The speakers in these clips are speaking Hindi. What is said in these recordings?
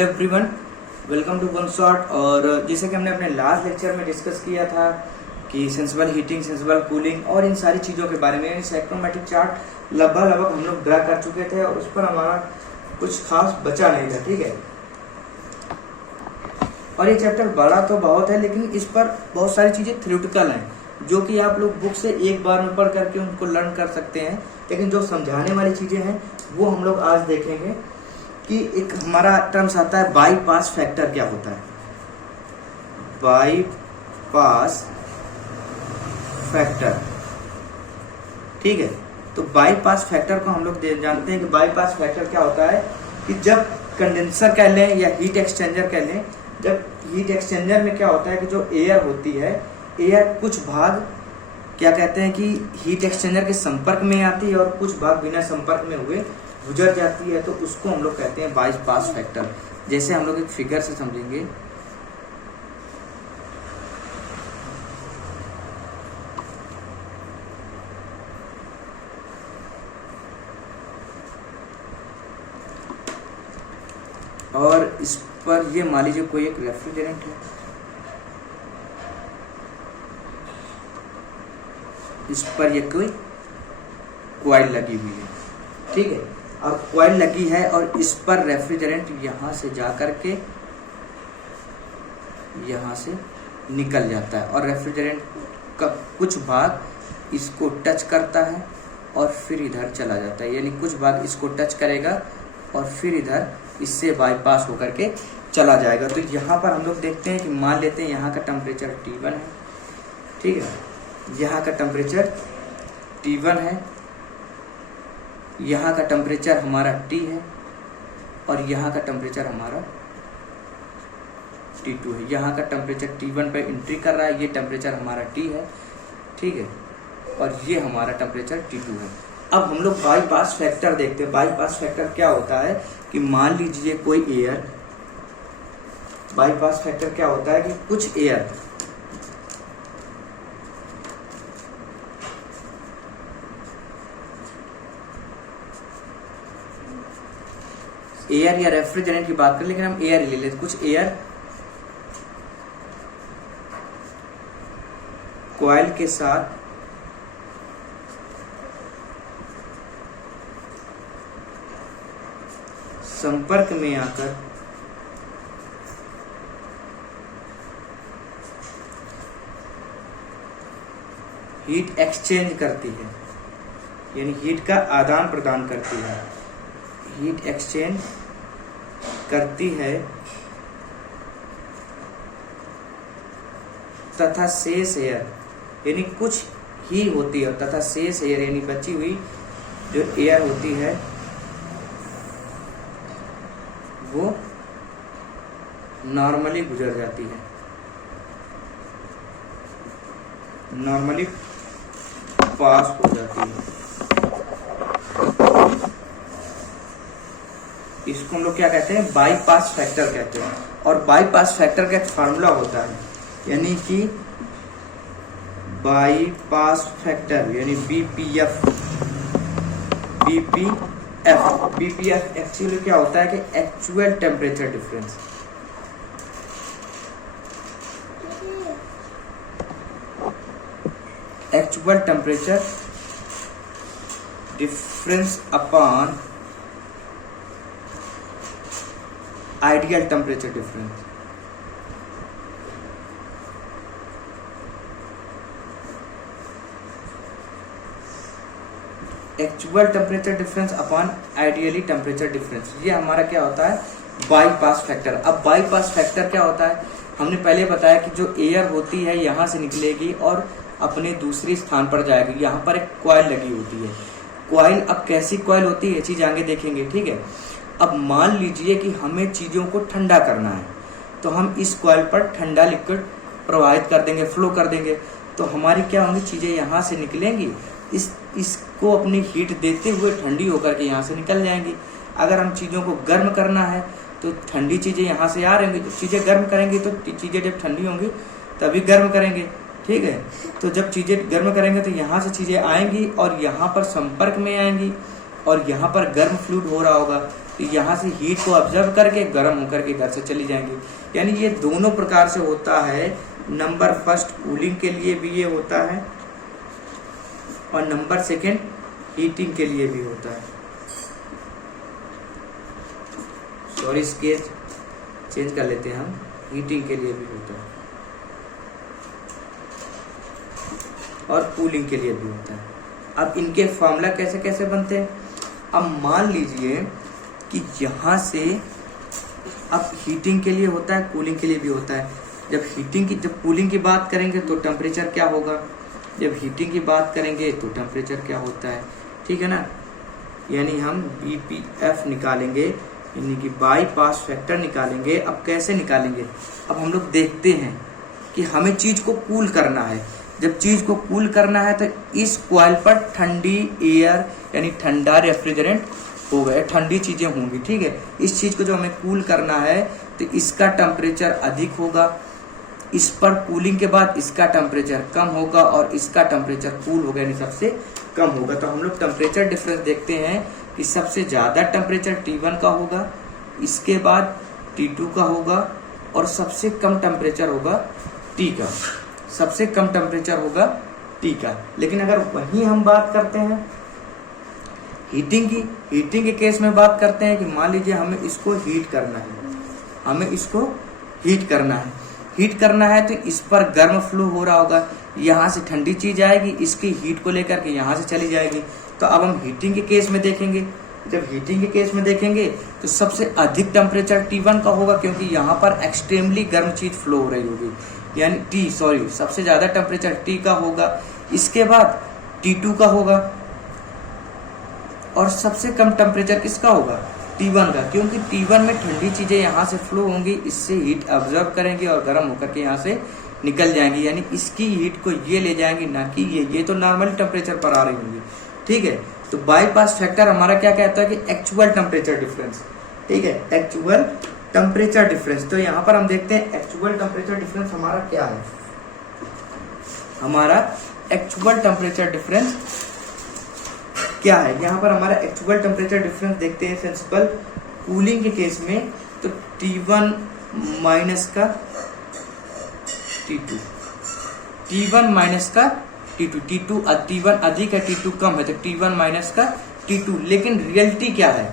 Hello everyone, welcome to one shot. और जैसे कि हमने अपने लास्ट लेक्चर में डिस्कस किया था कि सेंसिबल हीटिंग, सेंसिबल कूलिंग और इन सारी चीज़ों के बारे में साइक्रोमेट्रिक चार्ट लगभग हम लोग ड्रा कर चुके थे और उस पर हमारा कुछ खास बचा नहीं था। ठीक है, और ये चैप्टर बड़ा तो बहुत है लेकिन इस पर बहुत सारी चीज़ें थ्योरेटिकल हैं जो कि आप लोग बुक से एक बार में पढ़ करके उनको लर्न कर सकते हैं, लेकिन जो समझाने वाली चीज़ें हैं वो हम लोग आज देखेंगे कि एक हमारा टर्म्स आता है बाईपास फैक्टर। क्या होता है बाईपास फैक्टर? ठीक है, तो बाईपास फैक्टर को हम लोग जानते हैं कि बाईपास फैक्टर क्या होता है कि जब कंडेंसर कह लें या हीट एक्सचेंजर कह लें, जब हीट एक्सचेंजर में क्या होता है कि जो एयर होती है, एयर कुछ भाग क्या कहते हैं कि हीट एक्सचेंजर के संपर्क में आती है और कुछ भाग बिना संपर्क में हुए गुजर जाती है, तो उसको हम लोग कहते हैं बाईपास फैक्टर। जैसे हम लोग एक फिगर से समझेंगे, और इस पर ये मान लीजिए कोई एक रेफ्रिजरेंट है, इस पर ये कोई कॉइल लगी हुई है। ठीक है, और कॉइल लगी है और इस पर रेफ्रिजरेंट यहां से जाकर के यहां से निकल जाता है और रेफ्रिजरेंट का कुछ भाग इसको टच करता है और फिर इधर चला जाता है, यानी कुछ भाग इसको टच करेगा और फिर इधर इससे बाईपास होकर के चला जाएगा। तो यहाँ पर हम लोग देखते हैं कि मान लेते हैं यहाँ का टेम्परेचर T1 है। ठीक है, यहाँ का टेम्परेचर T1 है, यहाँ का टेम्परेचर हमारा T है और यहाँ का टेम्परेचर हमारा T2 है। यहाँ का टेम्परेचर T1 पे एंट्री कर रहा है, ये टेम्परेचर हमारा T है। ठीक है, और ये हमारा टेम्परेचर T2 है। अब हम लोग बाईपास फैक्टर देखते हैं। बाईपास फैक्टर क्या होता है कि मान लीजिए कोई एयर, बाईपास फैक्टर क्या होता है कि कुछ एयर या रेफ्रिजरेंट की बात करें, लेकिन हम एयर ही ले लेते। कुछ एयर कॉइल के साथ संपर्क में आकर हीट एक्सचेंज करती है, यानी हीट का आदान प्रदान करती है, हीट एक्सचेंज करती है तथा शेष एयर, यानी कुछ ही होती है, तथा शेष एयर यानी बची हुई जो एयर होती है वो नॉर्मली गुजर जाती है, नॉर्मली पास हो जाती है। इसको हम लोग क्या कहते हैं, बाईपास फैक्टर कहते हैं। और बाईपास फैक्टर का एक फार्मूला होता है, यानी कि बाईपास फैक्टर यानी बीपीएफ। बीपीएफ एक्चुअली क्या होता है कि actual temperature difference. Actual temperature difference upon ideal temperature difference. Actual temperature difference upon ideally temperature difference, ये हमारा क्या होता है, बाईपास फैक्टर। अब बाईपास फैक्टर क्या होता है, हमने पहले बताया कि जो एयर होती है यहाँ से निकलेगी और अपने दूसरे स्थान पर जाएगी। यहाँ पर एक कॉइल लगी होती है। कॉइल, अब कैसी कॉइल होती है चीज आगे देखेंगे। ठीक है, अब मान लीजिए कि हमें चीजों को ठंडा करना है, तो हम इस कॉइल पर ठंडा लिक्विड प्रवाहित कर देंगे, फ्लो कर देंगे, तो हमारी क्या होंगी, चीजें यहाँ से निकलेंगी, इसको अपनी हीट देते हुए ठंडी होकर के यहाँ से निकल जाएंगी। अगर हम चीज़ों को गर्म करना है तो ठंडी चीज़ें यहाँ से आ रही होंगी, चीज़ें गर्म करेंगी तो चीज़ें जब ठंडी होंगी तभी गर्म करेंगे। ठीक है, तो जब चीज़ें गर्म करेंगे तो यहाँ से चीज़ें आएंगी और यहाँ पर संपर्क में आएंगी और यहाँ पर गर्म फ्लूइड हो रहा होगा। तो यहाँ से हीट को ऑब्जर्व करके गर्म होकर के घर से चली जाएंगी। यानी ये दोनों प्रकार से होता है। नंबर फर्स्ट कूलिंग के लिए भी ये होता है और नंबर सेकेंड हीटिंग के लिए भी होता है। सॉरी, स्केच चेंज कर लेते हैं हम। हीटिंग के लिए भी होता है और कूलिंग के लिए भी होता है। अब इनके फॉर्मूला कैसे कैसे बनते हैं। अब मान लीजिए कि यहाँ से अब हीटिंग के लिए होता है, कूलिंग के लिए भी होता है। जब कूलिंग की बात करेंगे तो टेम्परेचर क्या होगा, जब हीटिंग की बात करेंगे तो टेम्परेचर क्या होता है। ठीक है ना। यानी हम BPF निकालेंगे, यानी कि बाई पास फैक्टर निकालेंगे। अब कैसे निकालेंगे, अब हम लोग देखते हैं कि हमें चीज को कूल करना है। जब चीज को कूल करना है तो इस कॉइल पर ठंडी एयर यानी ठंडा रेफ्रिजरेंट होगा, ठंडी चीजें होंगी। ठीक है, इस चीज को जो हमें कूल करना है तो इसका टेम्परेचर अधिक होगा, इस पर कूलिंग के बाद इसका टेम्परेचर कम होगा और इसका टेम्परेचर कूल होगा यानी सबसे कम होगा। तो हम लोग टेम्परेचर डिफरेंस देखते हैं कि सबसे ज्यादा टेम्परेचर T1 का होगा, इसके बाद T2 का होगा और सबसे कम टेम्परेचर होगा T का। सबसे कम टेम्परेचर होगा T का। लेकिन अगर वहीं हम बात करते हैं हीटिंग की, हीटिंग के केस में बात करते हैं कि मान लीजिए हमें इसको हीट करना है, हमें इसको हीट करना है। हीट करना है तो इस पर गर्म फ्लो हो रहा होगा, यहाँ से ठंडी चीज आएगी, इसकी हीट को लेकर के यहाँ से चली जाएगी। तो अब हम हीटिंग के केस में देखेंगे, जब हीटिंग के केस में देखेंगे तो सबसे अधिक टेम्परेचर T1 का होगा क्योंकि यहाँ पर एक्सट्रीमली गर्म चीज फ्लो हो रही होगी, यानी सबसे ज्यादा टेम्परेचर T का होगा, इसके बाद T2 का होगा और सबसे कम टेम्परेचर किसका होगा, T1 का, क्योंकि T1 में ठंडी चीजें यहाँ से फ्लो होंगी, इससे हीट ऑब्जर्व करेंगी और गर्म होकर के यहाँ से निकल जाएंगी, यानी इसकी हीट को ये ले जाएंगी, ना कि ये तो नॉर्मल टेम्परेचर पर आ रही होंगी। ठीक है, तो बाईपास फैक्टर हमारा क्या कहता है कि एक्चुअल टेम्परेचर डिफरेंस। ठीक है, एक्चुअल टेम्परेचर डिफरेंस। तो यहाँ पर हम देखते हैं एक्चुअल टेम्परेचर डिफरेंस हमारा क्या है। हमारा एक्चुअल टेम्परेचर डिफरेंस क्या है, यहाँ पर हमारा एक्चुअल टेम्परेचर डिफरेंस देखते हैं सेंसिबल कूलिंग के केस में। तो T1 माइनस का T2, T1 माइनस का T2, T1 अधिक है T2 कम है, तो T1 माइनस का T2। लेकिन रियलिटी क्या है,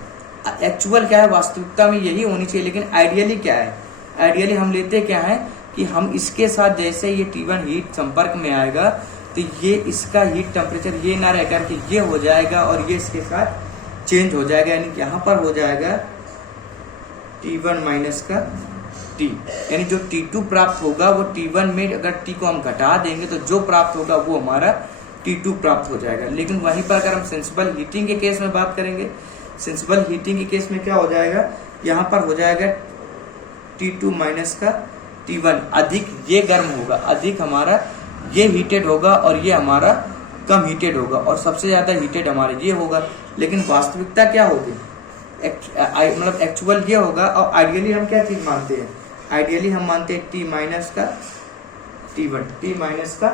एक्चुअल क्या है, वास्तविकता में यही होनी चाहिए, लेकिन आइडियली क्या है, आइडियली हम लेते क्या है कि हम इसके साथ जैसे ये T1 हीट संपर्क में आएगा तो ये इसका हीट टेम्परेचर ये ना रह करके ये हो जाएगा और ये इसके साथ चेंज हो जाएगा, यानी यहाँ पर हो जाएगा T1 माइनस का T, यानी जो T2 प्राप्त होगा वो T1 में अगर T को हम घटा देंगे तो जो प्राप्त होगा वो हमारा T2 प्राप्त हो जाएगा। लेकिन वहीं पर अगर हम सेंसिबल हीटिंग के केस में बात करेंगे, सेंसिबल हीटिंग के केस में क्या हो जाएगा, यहाँ पर हो जाएगा T2 माइनस का T1, अधिक ये गर्म होगा, अधिक हमारा ये हीटेड होगा और ये हमारा कम हीटेड होगा और सबसे ज्यादा हीटेड हमारा ये होगा। लेकिन वास्तविकता क्या होगी, मतलब एक्चुअल ये होगा। और आइडियली हम क्या चीज मानते हैं, आइडियली हम मानते हैं T माइनस का T1, T माइनस का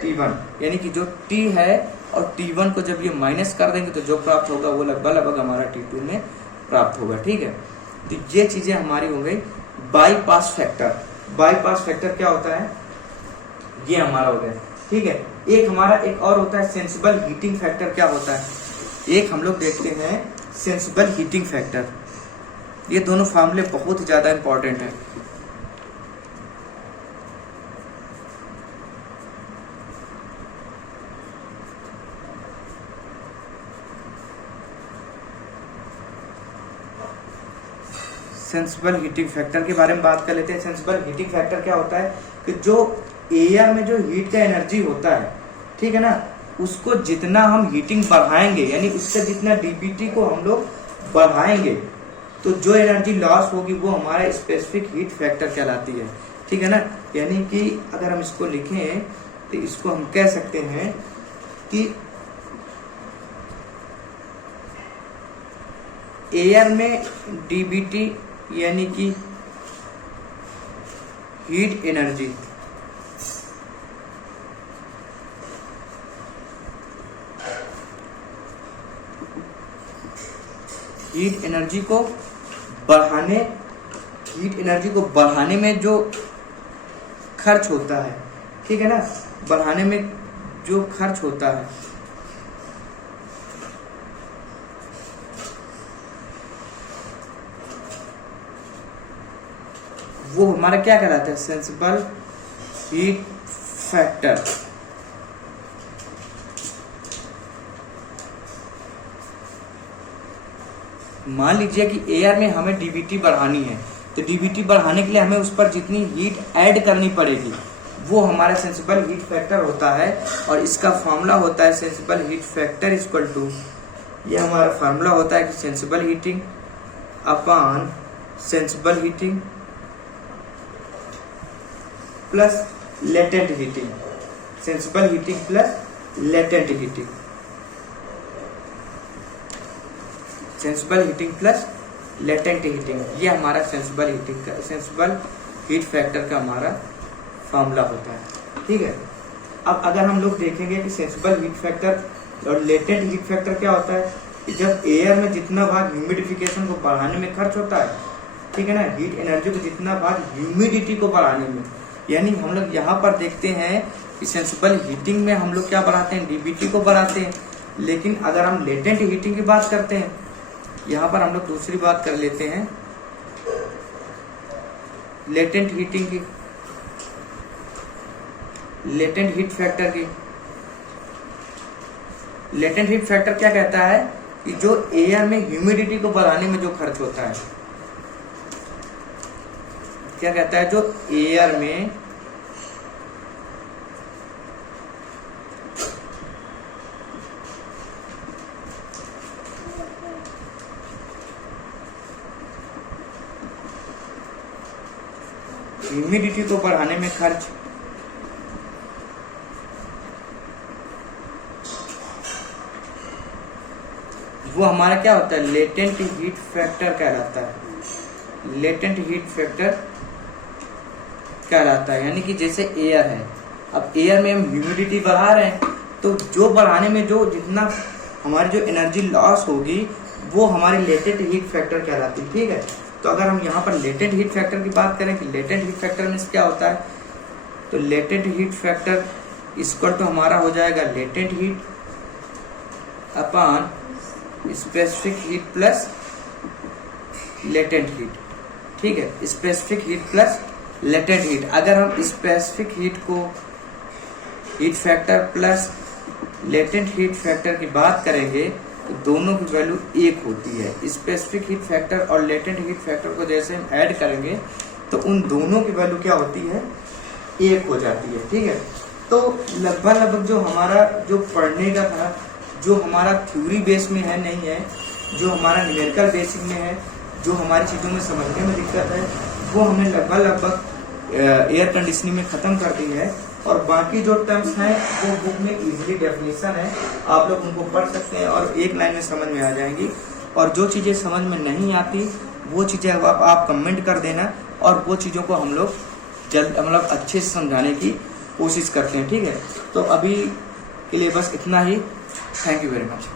T1, यानी कि जो T है और T1 को जब ये माइनस कर देंगे तो जो प्राप्त होगा वो लगभग हमारा T2 में प्राप्त होगा। ठीक है, तो ये चीजें हमारी हो गई बाईपास फैक्टर। बाईपास फैक्टर क्या होता है, ये हमारा हो गया। ठीक है, एक हमारा एक और होता है सेंसिबल हीटिंग फैक्टर। क्या होता है, एक हम लोग देखते हैं सेंसिबल हीटिंग फैक्टर। ये दोनों फार्मूले बहुत ज्यादा इंपॉर्टेंट है। सेंसिबल हीटिंग फैक्टर के बारे में बात कर लेते हैं। सेंसिबल हीटिंग फैक्टर क्या होता है कि जो एयर में जो हीट का एनर्जी होता है, ठीक है ना, उसको जितना हम हीटिंग बढ़ाएंगे, यानी उससे जितना डीबीटी को हम लोग बढ़ाएंगे, तो जो एनर्जी लॉस होगी वो हमारा स्पेसिफिक हीट फैक्टर कहलाती है। ठीक है ना, यानी कि अगर हम इसको लिखें तो इसको हम कह सकते हैं कि एयर में डीबीटी यानी कि हीट एनर्जी, हीट एनर्जी को बढ़ाने में जो खर्च होता है, ठीक है ना, बढ़ाने में जो खर्च होता है वो हमारा क्या कहलाता है, सेंसिबल हीट फैक्टर। मान लीजिए कि एयर में हमें डीबीटी बढ़ानी है, तो डीबीटी बढ़ाने के लिए हमें उस पर जितनी हीट ऐड करनी पड़ेगी वो हमारा सेंसिबल हीट फैक्टर होता है। और इसका फॉर्मूला होता है sensible heat factor equal to, ये हमारा फार्मूला होता है कि sensible heating upon sensible heating plus latent heating, sensible heating plus latent heating, sensible heating plus latent heating, ये हमारा सेंसिबल हीट फैक्टर का हमारा फॉर्मूला होता है। ठीक है, अब अगर हम लोग देखेंगे कि सेंसिबल हीट फैक्टर और लेटेंट हीट फैक्टर क्या होता है, कि जब एयर में जितना भाग ह्यूमिडिफिकेशन को बढ़ाने में खर्च होता है, ठीक है ना, हीट एनर्जी को जितना भाग ह्यूमिडिटी को बढ़ाने में, यानी हम लोग यहाँ पर देखते हैं कि सेंसिबल हीटिंग में हम लोग क्या बढ़ाते हैं, डीबीटी को बढ़ाते हैं। लेकिन अगर हम लेटेंट हीटिंग की बात करते हैं, यहाँ पर हम लोग दूसरी बात कर लेते हैं लेटेंट हीटिंग की, लेटेंट हीट फैक्टर की। लेटेंट हीट फैक्टर क्या कहता है कि जो एयर में ह्यूमिडिटी को बढ़ाने में जो खर्च होता है, क्या कहता है, जो एयर में ह्यूमिडिटी को बढ़ाने में खर्च, वो हमारा क्या होता है, लेटेंट हीट फैक्टर कहलाता है। लेटेंट हीट फैक्टर कहलाता है, यानी कि जैसे एयर है, अब एयर में हम ह्यूमिडिटी बढ़ा रहे हैं, तो जो बढ़ाने में जो जितना हमारी जो एनर्जी लॉस होगी वो हमारी लेटेंट हीट फैक्टर कहलाती है। ठीक है, तो अगर हम यहाँ पर लेटेंट हीट फैक्टर की बात करें कि लेटेंट हीट फैक्टर में क्या होता है, तो latent heat factor equal to हमारा हो जाएगा latent heat upon specific heat plus latent heat. ठीक है, specific heat plus latent heat. अगर हम स्पेसिफिक हीट को heat factor plus latent heat factor की बात करेंगे तो दोनों की वैल्यू एक होती है। स्पेसिफिक हीट फैक्टर और लेटेंट हीट फैक्टर को जैसे हम ऐड करेंगे तो उन दोनों की वैल्यू क्या होती है, एक हो जाती है। ठीक है, तो लगभग जो हमारा जो पढ़ने का था, जो हमारा थ्योरी बेस में है नहीं है, जो हमारा न्यूमेरिकल बेसिक में है, जो हमारी चीज़ों में समझने में दिक्कत है, वो हमने लगभग एयर कंडीशनिंग में ख़त्म कर दी है। और बाकी जो टर्म्स हैं वो बुक में इजीली डेफिनेशन है, आप लोग उनको पढ़ सकते हैं और एक लाइन में समझ में आ जाएंगी। और जो चीज़ें समझ में नहीं आती वो चीज़ें आप कमेंट कर देना, और वो चीज़ों को हम लोग जल्द मतलब अच्छे से समझाने की कोशिश करते हैं। ठीक है, तो अभी के लिए बस इतना ही। Thank you very much.